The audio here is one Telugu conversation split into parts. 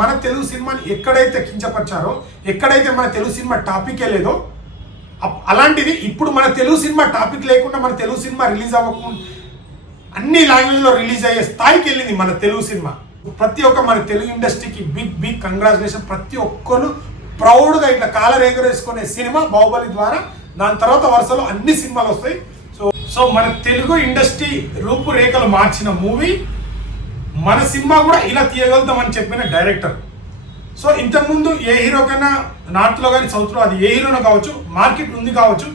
మన తెలుగు సినిమాని ఎక్కడైతే కించపరిచారో, ఎక్కడైతే మన తెలుగు సినిమా టాపికే లేదో, అలాంటిది ఇప్పుడు మన తెలుగు సినిమా టాపిక్ లేకుండా మన తెలుగు సినిమా రిలీజ్ అవ్వకుండా అన్ని లాంగ్వేజ్లో రిలీజ్ అయ్యే స్థాయికి వెళ్ళింది మన తెలుగు సినిమా. ప్రతి ఒక్క మన తెలుగు ఇండస్ట్రీకి బిగ్ బిగ్ కంగ్రాచులేషన్. ప్రతి ఒక్కరు ప్రౌడ్గా ఇట్లా కాలర్ ఎగరేసుకునే సినిమా బాహుబలి ద్వారా. దాని తర్వాత వరుసలో అన్ని సినిమాలు వస్తాయి. సో మన తెలుగు ఇండస్ట్రీ రూపురేఖలు మార్చిన మూవీ. మన సినిమా కూడా ఇలా తీయగలుగుతామని చెప్పిన డైరెక్టర్. సో ఇంతకుముందు ఏ హీరోకైనా నార్త్లో కానీ సౌత్లో అది ఏ హీరోనో కావచ్చు, మార్కెట్ ఉంది కావచ్చు,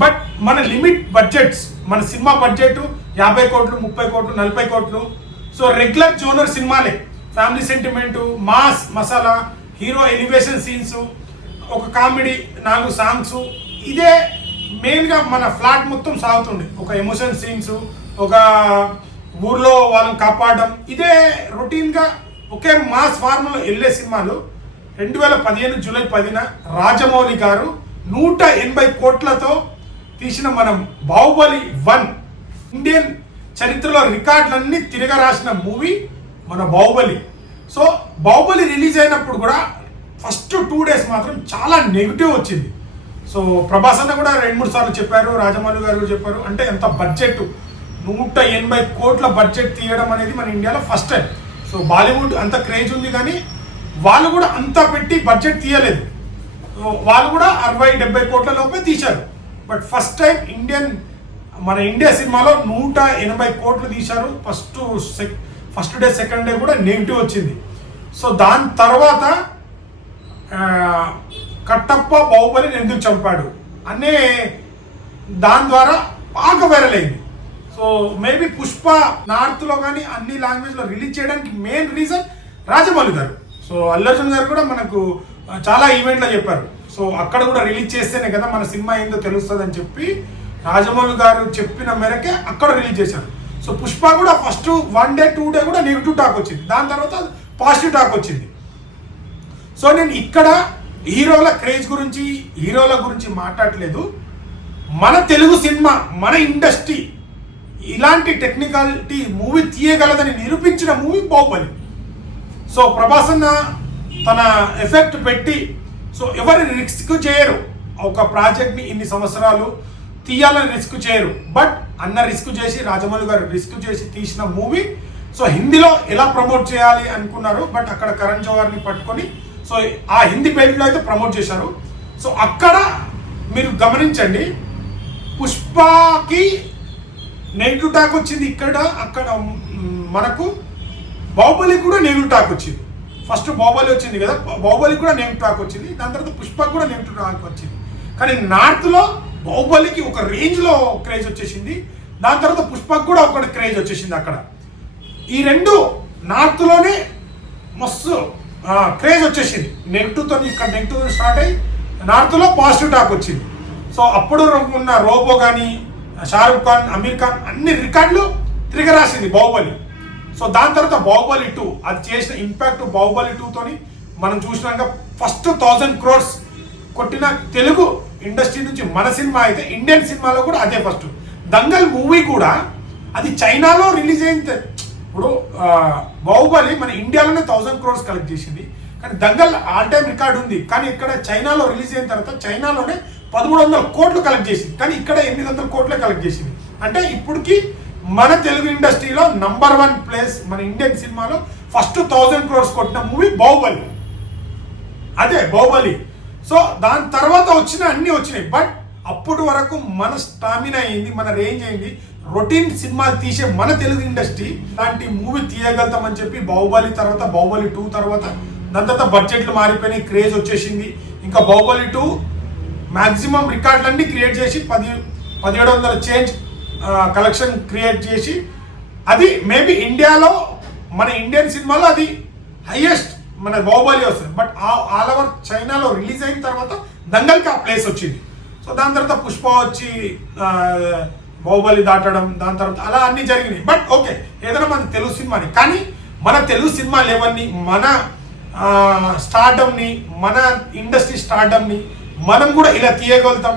బట్ మన లిమిట్ బడ్జెట్స్, మన సినిమా బడ్జెట్ 50 కోట్లు, 30 కోట్లు, 40 కోట్లు. సో రెగ్యులర్ జోనర్ సినిమాలే, family sentiment, mass masala, hero elevation scenes, ఒక కామెడీ, 4 సాంగ్స్, ఇదే మెయిన్గా మన ఫ్లాట్ మొత్తం సాగుతుంది. ఒక ఎమోషన్ సీన్స్, ఒక ఊర్లో వాళ్ళని కాపాడడం, ఇదే రొటీన్గా ఒకే మాస్ ఫార్ములో వెళ్ళే సినిమాలు. 2015 జూలై 10న రాజమౌళి గారు 180 కోట్లతో తీసిన మనం బాహుబలి 1 ఇండియన్ చరిత్రలో రికార్డులన్నీ తిరగరాసిన మూవీ మన బాహుబలి. సో బాహుబలి రిలీజ్ అయినప్పుడు కూడా ఫస్ట్ 2 డేస్ మాత్రం చాలా నెగిటివ్ వచ్చింది. సో ప్రభాస్ అన్న కూడా 2-3 సార్లు చెప్పారు, రాజమౌళి గారు చెప్పారు. అంటే ఎంత బడ్జెట్, 180 కోట్ల బడ్జెట్ తీయడం అనేది మన ఇండియాలో ఫస్ట్ టైం. సో బాలీవుడ్ అంత క్రేజ్ ఉంది కానీ వాళ్ళు కూడా అంత పెట్టి బడ్జెట్ తీయలేదు. వాళ్ళు కూడా 60-70 కోట్ల లోపే తీశారు. బట్ ఫస్ట్ టైం మన ఇండియా సినిమాలో 180 కోట్లు తీశారు. ఫస్ట్ డే సెకండ్ డే కూడా నెగిటివ్ వచ్చింది. సో దాని తర్వాత కట్టప్ప బాహుబలిని ఎందుకు చంపాడు అనే దాని ద్వారా బాగా వైరల్ అయింది. సో మేబీ పుష్ప నార్త్లో కానీ అన్ని లాంగ్వేజ్లో రిలీజ్ చేయడానికి మెయిన్ రీజన్ రాజమౌళి గారు. సో అల్లు అర్జున్ గారు కూడా మనకు చాలా ఈవెంట్లో చెప్పారు. సో అక్కడ కూడా రిలీజ్ చేస్తేనే కదా మన సినిమా ఏందో తెలుస్తుంది అని చెప్పి రాజమౌళి గారు చెప్పిన మేరకే అక్కడ రిలీజ్ చేశారు. సో పుష్ప కూడా ఫస్ట్ 1 డే 2 డే కూడా నెగిటివ్ టాక్ వచ్చింది, దాని తర్వాత పాజిటివ్ టాక్ వచ్చింది. సో నేను ఇక్కడ హీరోల క్రేజ్ గురించి, హీరోల గురించి మాట్లాడలేదు. మన తెలుగు సినిమా, మన ఇండస్ట్రీ ఇలాంటి టెక్నికాలిటీ మూవీ తీయగలదని నిరూపించిన మూవీ బాహుబలి. సో ప్రభాస్ అన్న తన ఎఫెక్ట్ పెట్టి, సో ఎవరు రిస్క్ చేయరు, ఒక ప్రాజెక్ట్ని ఇన్ని సంవత్సరాలు తీయాలని రిస్క్ చేయరు. బట్ అన్న రిస్క్ చేసి, రాజమౌళి గారు రిస్క్ చేసి తీసిన మూవీ. సో హిందీలో ఎలా ప్రమోట్ చేయాలి అనుకున్నారు, బట్ అక్కడ కరణ్ జోహర్ని పట్టుకొని సో ఆ హిందీ బెల్ట్లో అయితే ప్రమోట్ చేశారు. సో అక్కడ మీరు గమనించండి, పుష్పకి నెగిటివ్ టాక్ వచ్చింది అక్కడ మనకు బాహుబలి కూడా నెగిటివ్ టాక్ వచ్చింది. ఫస్ట్ బాహుబలి వచ్చింది కదా, బాహుబలి కూడా నెగిటివ్ టాక్ వచ్చింది, దాని తర్వాత పుష్పకి కూడా నెగిటివ్ టాక్ వచ్చింది. కానీ నార్త్లో బాహుబలికి ఒక రేంజ్లో క్రేజ్ వచ్చేసింది, దాని తర్వాత పుష్పకి కూడా ఒక క్రేజ్ వచ్చేసింది. అక్కడ ఈ రెండు నార్త్లోనే మస్తు క్రేజ్ వచ్చేసింది. నెగిటివ్తో ఇక్కడ నెగిటివ్ స్టార్ట్ అయ్యి నార్త్లో పాజిటివ్ టాక్ వచ్చింది. సో అప్పుడు ఉన్న రోబో కానీ, షారుఖ్ ఖాన్, అమీర్ ఖాన్ అన్ని రికార్డులు తిరగరాసింది బాహుబలి. సో దాని తర్వాత బాహుబలి 2 అది చేసిన ఇంపాక్ట్ బాహుబలి 2తోని మనం చూసినాక ఫస్ట్ 1000 crores కొట్టిన తెలుగు ఇండస్ట్రీ నుంచి మన సినిమా అయితే ఇండియన్ సినిమాలో కూడా అదే ఫస్ట్. దంగల్ మూవీ కూడా అది చైనాలో రిలీజ్ అయింది. ఇప్పుడు బాహుబలి మన ఇండియాలోనే 1000 crores కలెక్ట్ చేసింది, కానీ దంగల్ ఆల్ టైమ్ రికార్డ్ ఉంది. కానీ ఇక్కడ చైనాలో రిలీజ్ అయిన తర్వాత చైనాలోనే 1300 కోట్లు కలెక్ట్ చేసింది, కానీ ఇక్కడ 800 కోట్లే కలెక్ట్ చేసింది. అంటే ఇప్పటికి మన తెలుగు ఇండస్ట్రీలో నంబర్ 1 ప్లేస్ మన ఇండియన్ సినిమాలో ఫస్ట్ 1000 crores కొట్టిన మూవీ బాహుబలి, అదే బాహుబలి. సో దాని తర్వాత వచ్చిన అన్నీ వచ్చినాయి. బట్ అప్పటి వరకు మన స్టామినా అయింది, మన రేంజ్ అయింది, రొటీన్ సినిమాలు తీసే మన తెలుగు ఇండస్ట్రీ లాంటి మూవీ తీయగలుగుతామని చెప్పి బాహుబలి తర్వాత, బాహుబలి 2 తర్వాత, దాని తర్వాత బడ్జెట్లు మారిపోయినాయి, క్రేజ్ వచ్చేసింది. ఇంకా బాహుబలి 2 మ్యాక్సిమం రికార్డులన్నీ క్రియేట్ చేసి 1700 చేంజ్ కలెక్షన్ క్రియేట్ చేసి, అది మేబీ ఇండియాలో మన ఇండియన్ సినిమాలో అది హైయెస్ట్ మన బాహుబలి వస్తుంది. బట్ ఆల్ ఓవర్ చైనాలో రిలీజ్ అయిన తర్వాత దంగల్కి ఆ ప్లేస్ వచ్చింది. సో దాని తర్వాత పుష్ప వచ్చి బాహుబలి దాటడం, దాని తర్వాత అలా అన్నీ జరిగినాయి. బట్ ఓకే, ఏదైనా మన తెలుగు సినిమాని, కానీ మన తెలుగు సినిమా లెవెల్ని, మన స్టార్డమ్ని, మన ఇండస్ట్రీ స్టార్డమ్ని మనం కూడా ఇలా తీయగలుగుతాం.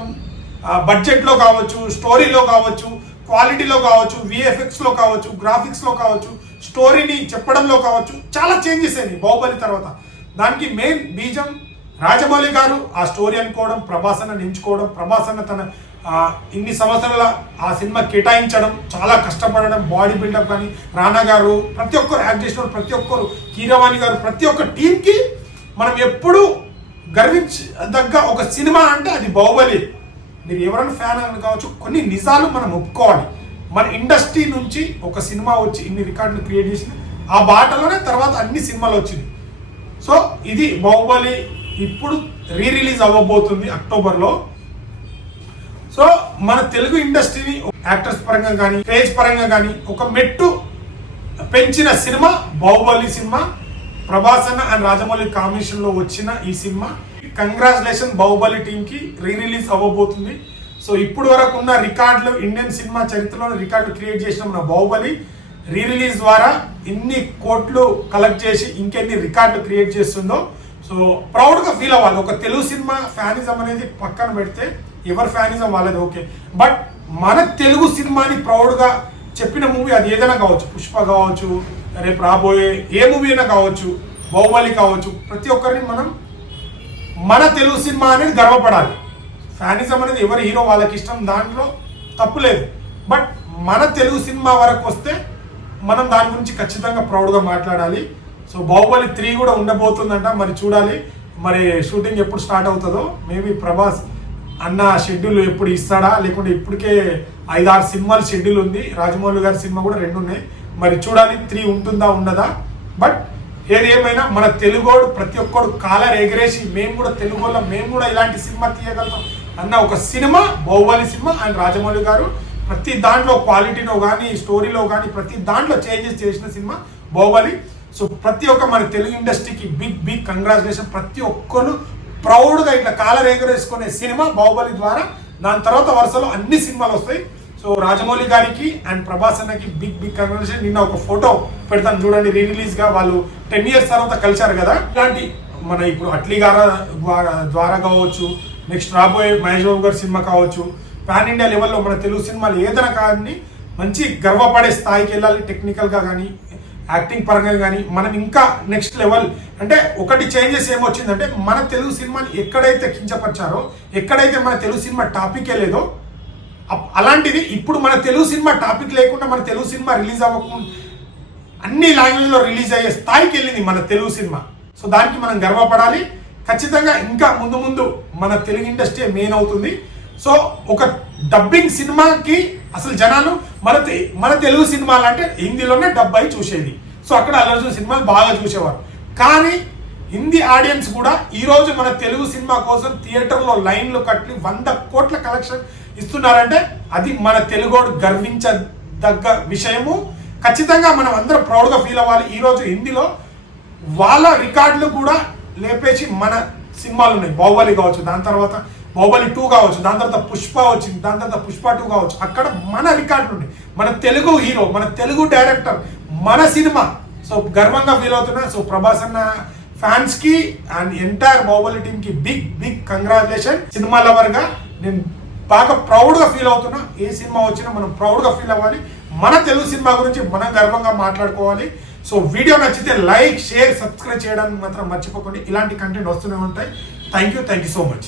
బడ్జెట్లో కావచ్చు, స్టోరీలో కావచ్చు, క్వాలిటీలో కావచ్చు, విఎఫ్ఎక్స్లో కావచ్చు, గ్రాఫిక్స్లో కావచ్చు, స్టోరీని చెప్పడంలో కావచ్చు, చాలా చేంజెస్ అయినాయి బాహుబలి తర్వాత. దానికి మెయిన్ బీజం రాజమౌళి గారు ఆ స్టోరీ అనుకోవడం, ప్రభాస్ అన్న ఎంచుకోవడం, ప్రభాస్ అన్న తన ఇన్ని సంవత్సరాల ఆ సినిమా కేటాయించడం, చాలా కష్టపడడం, బాడీ బిల్డప్ కానీ, రానా గారు, ప్రతి ఒక్కరు యాక్ట్ చేసిన ప్రతి ఒక్కరు, కీరవాణి గారు, ప్రతి ఒక్క టీంకి మనం ఎప్పుడు గర్వించదగ్గ ఒక సినిమా అంటే అది బాహుబలి. మీరు ఎవరైనా ఫ్యాన్ అని కావచ్చు, కొన్ని నిజాలు మనం ఒప్పుకోవాలి. మన ఇండస్ట్రీ నుంచి ఒక సినిమా వచ్చి ఇన్ని రికార్డులు క్రియేట్ చేసిన ఆ బాటలోనే తర్వాత అన్ని సినిమాలు వచ్చింది. సో ఇది బాహుబలి ఇప్పుడు రిలీజ్ అవ్వబోతుంది అక్టోబర్లో. సో మన తెలుగు ఇండస్ట్రీని యాక్టర్స్ పరంగా కానీ, స్టేజ్ పరంగా కానీ ఒక మెట్టు పెంచిన సినిమా బాహుబలి సినిమా. ప్రభాస్ అన్న అండ్ రాజమౌళి కాంబినేషన్ లో వచ్చిన ఈ సినిమా. కంగ్రాచులేషన్ బాహుబలి టీమ్ కి రిలీజ్ అవ్వబోతుంది. సో ఇప్పుడు వరకు ఉన్న రికార్డులు, ఇండియన్ సినిమా చరిత్రలో రికార్డులు క్రియేట్ చేసిన మన బాహుబలి రిలీజ్ ద్వారా ఇన్ని కోట్లు కలెక్ట్ చేసి ఇంకెన్ని రికార్డులు క్రియేట్ చేస్తుందో సో ప్రౌడ్గా ఫీల్ అవ్వాలి. ఒక తెలుగు సినిమా ఫ్యానిజం అనేది పక్కన పెడితే, ఎవరి ఫ్యానిజం వాళ్ళది ఓకే, బట్ మన తెలుగు సినిమాని ప్రౌడ్గా చెప్పిన మూవీ అది ఏదైనా కావచ్చు, పుష్ప కావచ్చు, రేపు రాబోయే ఏ మూవీ అయినా కావచ్చు, బాహుబలి కావచ్చు, ప్రతి ఒక్కరిని మనం మన తెలుగు సినిమా అనేది గర్వపడాలి. ఫ్యానిజం అనేది ఎవరి హీరో వాళ్ళకి ఇష్టం, దాంట్లో తప్పు లేదు. బట్ మన తెలుగు సినిమా వరకు వస్తే మనం దాని గురించి ఖచ్చితంగా ప్రౌడ్గా మాట్లాడాలి. సో బాహుబలి 3 కూడా ఉండబోతుందంట, మరి చూడాలి. మరి షూటింగ్ ఎప్పుడు స్టార్ట్ అవుతుందో, మేబీ ప్రభాస్ అన్న షెడ్యూల్ ఎప్పుడు ఇస్తాడా, లేకుంటే ఇప్పటికే 5-6 సినిమాలు షెడ్యూల్ ఉంది. రాజమౌళి గారి సినిమా కూడా 2 ఉన్నాయి. మరి చూడాలి 3 ఉంటుందా ఉండదా. బట్ ఏది ఏమైనా మన తెలుగోడు ప్రతి ఒక్కడు కాలర్ ఎగరేసి మేము కూడా తెలుగోళ్ళం, మేము కూడా ఇలాంటి సినిమా తీయగలుగుతాం అన్న ఒక cinema Baahubali cinema. And Rajamouli గారు ప్రతి దాంట్లో క్వాలిటీలో కానీ, స్టోరీలో కానీ ప్రతి దాంట్లో చేంజెస్ చేసిన సినిమా బాహుబలి. సో ప్రతి ఒక్క మన తెలుగు ఇండస్ట్రీకి బిగ్ కంగ్రాచులేషన్. ప్రతి ఒక్కరు ప్రౌడ్గా ఇట్లా కాలర్ ఎగరేసుకునే సినిమా బాహుబలి ద్వారా. దాని తర్వాత వరుసలో అన్ని సినిమాలు వస్తాయి. సో రాజమౌళి గారికి అండ్ ప్రభాస్ అన్నకి బిగ్ కంగ్రాచులేషన్. నిన్న ఒక ఫోటో పెడతాను చూడండి, రిలీజ్గా వాళ్ళు 10 years తర్వాత కలిశారు కదా. ఇలాంటి మన ఇప్పుడు అట్లీ గారు ద్వారా కావచ్చు, నెక్స్ట్ రాబోయే మహేష్ బాబు గారి సినిమా కావచ్చు, పాన్ ఇండియా లెవెల్లో మన తెలుగు సినిమాలు ఏదైనా కానీ మంచి గర్వపడే స్థాయికి వెళ్ళాలి. టెక్నికల్గా కానీ, యాక్టింగ్ పరంగా కానీ మనం ఇంకా నెక్స్ట్ లెవెల్. అంటే ఒకటి చేంజెస్ ఏమొచ్చిందంటే, మన తెలుగు సినిమాని ఎక్కడైతే కించపరిచారో, ఎక్కడైతే మన తెలుగు సినిమా టాపికే లేదో, అలాంటిది ఇప్పుడు మన తెలుగు సినిమా టాపిక్ లేకుండా మన తెలుగు సినిమా రిలీజ్ అవ్వకుండా అన్ని లాంగ్వేజ్లో రిలీజ్ అయ్యే స్థాయికి వెళ్ళింది మన తెలుగు సినిమా. సో దానికి మనం గర్వపడాలి. ఖచ్చితంగా ఇంకా ముందు ముందు మన తెలుగు ఇండస్ట్రీ మెయిన్ అవుతుంది. సో ఒక డబ్బింగ్ సినిమాకి అసలు జనాలు మన తెలుగు సినిమాలు అంటే హిందీలోనే డబ్ అయి చూసేది. సో అక్కడ అల్లర్జున్ సినిమాలు బాగా చూసేవారు. కానీ హిందీ ఆడియన్స్ కూడా ఈరోజు మన తెలుగు సినిమా కోసం థియేటర్లో లైన్లు కట్టి 100 కోట్ల కలెక్షన్ ఇస్తున్నారంటే అది మన తెలుగోడు గర్వించదగ్గ విషయము. ఖచ్చితంగా మనం అందరం ప్రౌడ్గా ఫీల్ అవ్వాలి. ఈరోజు హిందీలో వాళ్ళ రికార్డులు కూడా లేపేసి మన సినిమాలు ఉన్నాయి. బాహుబలి కావచ్చు, దాని తర్వాత బాహుబలి 2 కావచ్చు, దాని తర్వాత పుష్ప వచ్చింది, దాని తర్వాత పుష్ప 2 కావచ్చు. అక్కడ మన రికార్డులు ఉన్నాయి, మన తెలుగు హీరో, మన తెలుగు డైరెక్టర్, మన సినిమా. సో గర్వంగా ఫీల్ అవుతున్నా. సో ప్రభాస్ అన్న ఫ్యాన్స్కి అండ్ ఎంటైర్ బాహుబలి టీమ్కి బిగ్ కంగ్రాచులేషన్. సినిమా లవర్గా నేను బాగా ప్రౌడ్గా ఫీల్ అవుతున్నా. ఏ సినిమా వచ్చినా మనం ప్రౌడ్గా ఫీల్ అవ్వాలి. మన తెలుగు సినిమా గురించి మనం గర్వంగా మాట్లాడుకోవాలి. సో వీడియో నచ్చితే లైక్, షేర్, సబ్స్క్రైబ్ చేయడానికి మాత్రం మర్చిపోకండి. ఇలాంటి కంటెంట్ వస్తూనే ఉంటాయి. Thank you so much.